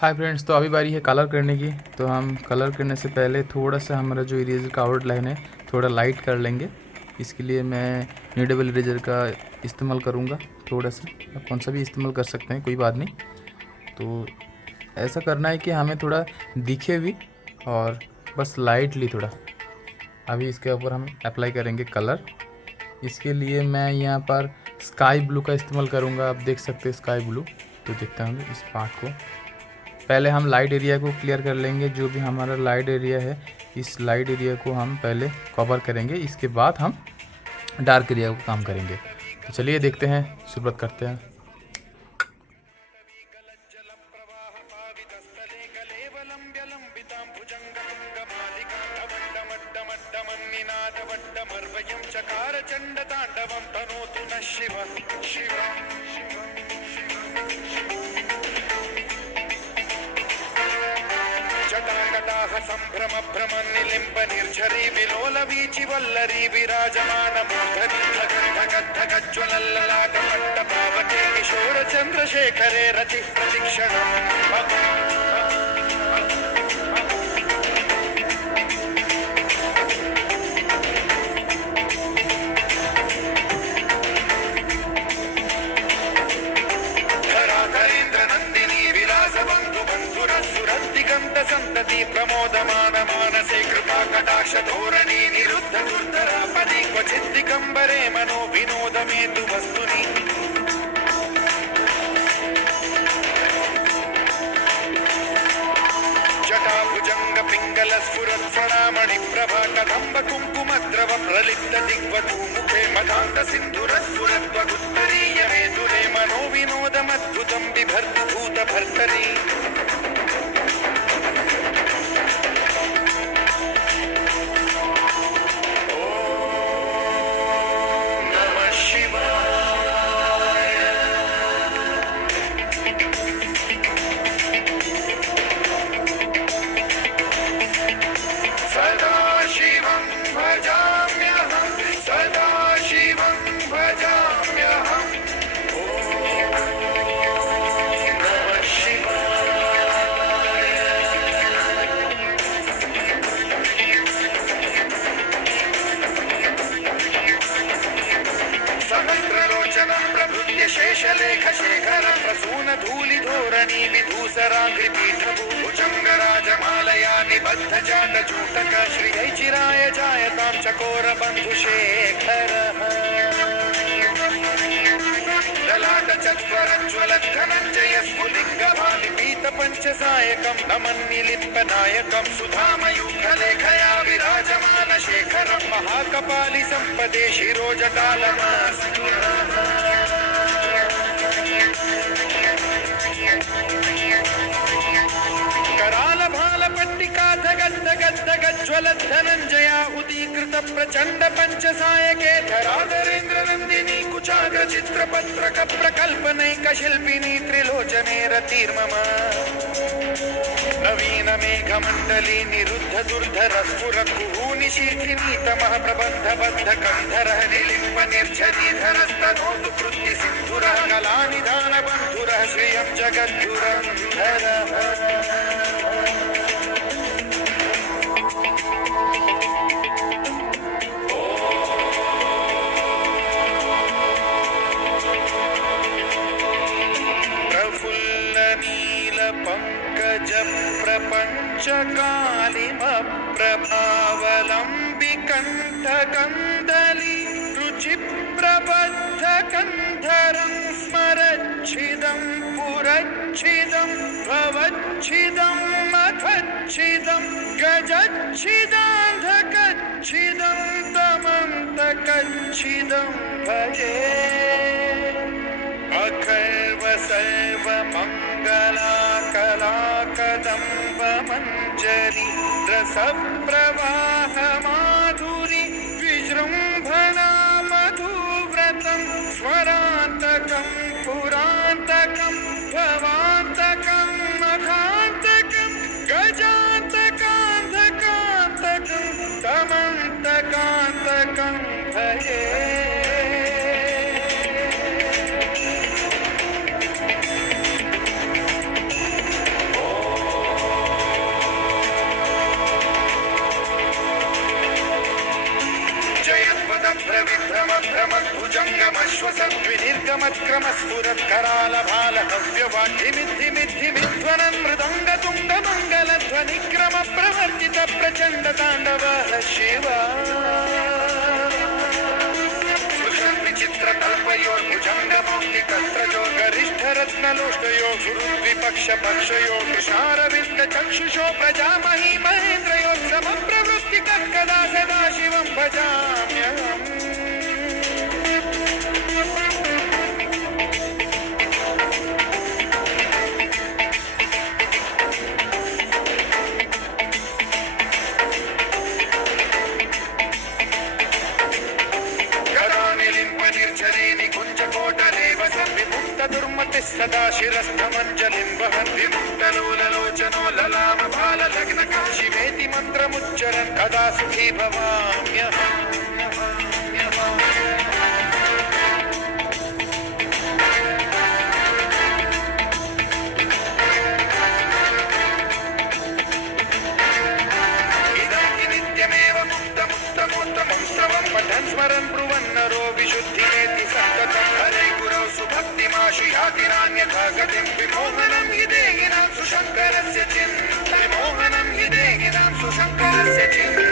Hi friends, तो अभी बारी है colour करने की। तो हम कलर करने से पहले थोड़ा सा हमारा जो इरेजर का आउटलाइन है थोड़ा लाइट कर लेंगे। इसके लिए मैं नीडेबल इरेजर का इस्तेमाल करूँगा। थोड़ा सा आप कौन सा भी इस्तेमाल कर सकते हैं, कोई बात नहीं। तो ऐसा करना है कि हमें थोड़ा दिखे भी और बस लाइटली थोड़ा। अभी इसके ऊपर हम अप्लाई करेंगे कलर। इसके लिए मैं यहाँ पर स्काई ब्लू का इस्तेमाल करूँगा। आप देख सकते हैं स्काई ब्लू। तो देखते हैं इस पार्ट को पहले हम लाइट एरिया को क्लियर कर लेंगे। जो भी हमारा लाइट एरिया है, इस लाइट एरिया को हम पहले कवर करेंगे, इसके बाद हम डार्क एरिया को काम करेंगे। तो चलिए देखते हैं, शुरुआत करते हैं। संभ्रम भ्रम निलिंब निर्झरी विलोल वीचि वल्लरी विराजमान मूर्धनि धगद्धगज्ज्वलल्ललाट पट्टपावके किशोर चंद्रशेखरे रति प्रतीक्षणम्। संतति प्रमोदमान मानसे कृपा कटाक्ष धोरणी निरुद्ध दुर्धरापदि क्वचित् दिगंबरे मनो विनोद मेतु वस्तुनि। जटाभुजंग पिंगल स्फुरत् फणामणि प्रभा कदंब कुंकुमद्रव प्रलिप्त दिग्वधू मुखे मदान्त सिंधुर स्फुरत् वगुत्तरीय मेतुरे मनो विनोदमद्भुतं बिभर्ति भूत भर्तरि। शेषलेख शेखर प्रसून धूलि धोरणी विधूसराग्रिपीठ भुजंगराजमालया निबद्ध जात चूटक श्रियै चिराय जायतां चकोर बंधु शेखर। ललाट चत्वरज्ज्वल धनञ्जय स्फुलिंग भालिपीत पंचसायकं नमन्निलिम्ब नायकं सुधामयूखलेखया विराजमान शेखरं महाकपालि संपदे शिरोजटालमस्तु। कराल भाल पट्टिका धगद्धगद्धगज्ज्वल धनञ्जया उदीकृत प्रचंड पंचसायके धराधरेन्द्र नंदिनी कुचाग्र चित्रपत्रक प्रकल्पनैक शिल्पिनी त्रिलोचने रतिर्मम। नवीन मेघमण्डली निरुद्ध दुर्धर स्फुर कुहूनिशीथिनी तमः प्रबन्ध बद्ध कंधरः निलिम्ब निर्झरी धरस्तनोतु कृत्ति सिन्धुरः कलानिधान बन्धुरः श्रियं जगद्धुरन्धरः। पंकज प्रपंच कालिम प्रभावलंबि कंठ कंदली रुचि प्रबद्ध कंधरं स्मरच्छिदं पुरच्छिदं भवच्छिदं मखच्छिदं गजच्छिदान्धकच्छिदं तमन्तकच्छिदं भजे। अखर्व सर्व मंगला कला कदंब मंजरी रस प्रवाह माधुरी विजृंभणा मधुव्रतं स्वरांतकं पुरांतकं भवांतकं मखांतकं गजांतकांतकांतकं तमंतकांतकं भजे। जयद्वदभ्रविभ्रमभ्रमद्भुजङ्गमश्वसद्विनिर्गमत्क्रमस्फुरत्करालभालहव्यवाढ्यमिद्धिमिद्धिमिध्वनन् मृदङ्गतुङ्गमङ्गलध्वनिक्रमप्रवर्तित प्रचण्डताण्डवः शिवा। विचित्रकल्पयोर्भुजङ्गमौक्तिकस्त्रयो गरिष्ठरत्नलोष्टयो गुरुद्विपक्षपक्षयो तुषारविन्दचक्षुषो प्रजामही महेन्द्रयो समप्रवृत्तिकः कदा सदा शिवं भजाम्यहम्। सदा शिरस्थमञ्जलिं वहन् विमुक्तलोललोचनो ललामभाललग्नकाशिवेति मन्त्रमुच्चरन् कदा सुखी भवाम्यहम्। इदानीं नित्यमेव मुक्तमुत्तमोत्तमं श्रवं पठन् स्मरन् ब्रुवन्नरो विशुद्धिरेति सन्ततं हरे गुरौ सुभक्तिमाशु यातिरान्यथा गतिं विमोहनं हि देहिनां सुशङ्करस्य चिन्ता विमोहनं हि देहिनां सुशङ्करस्य चिन्ता।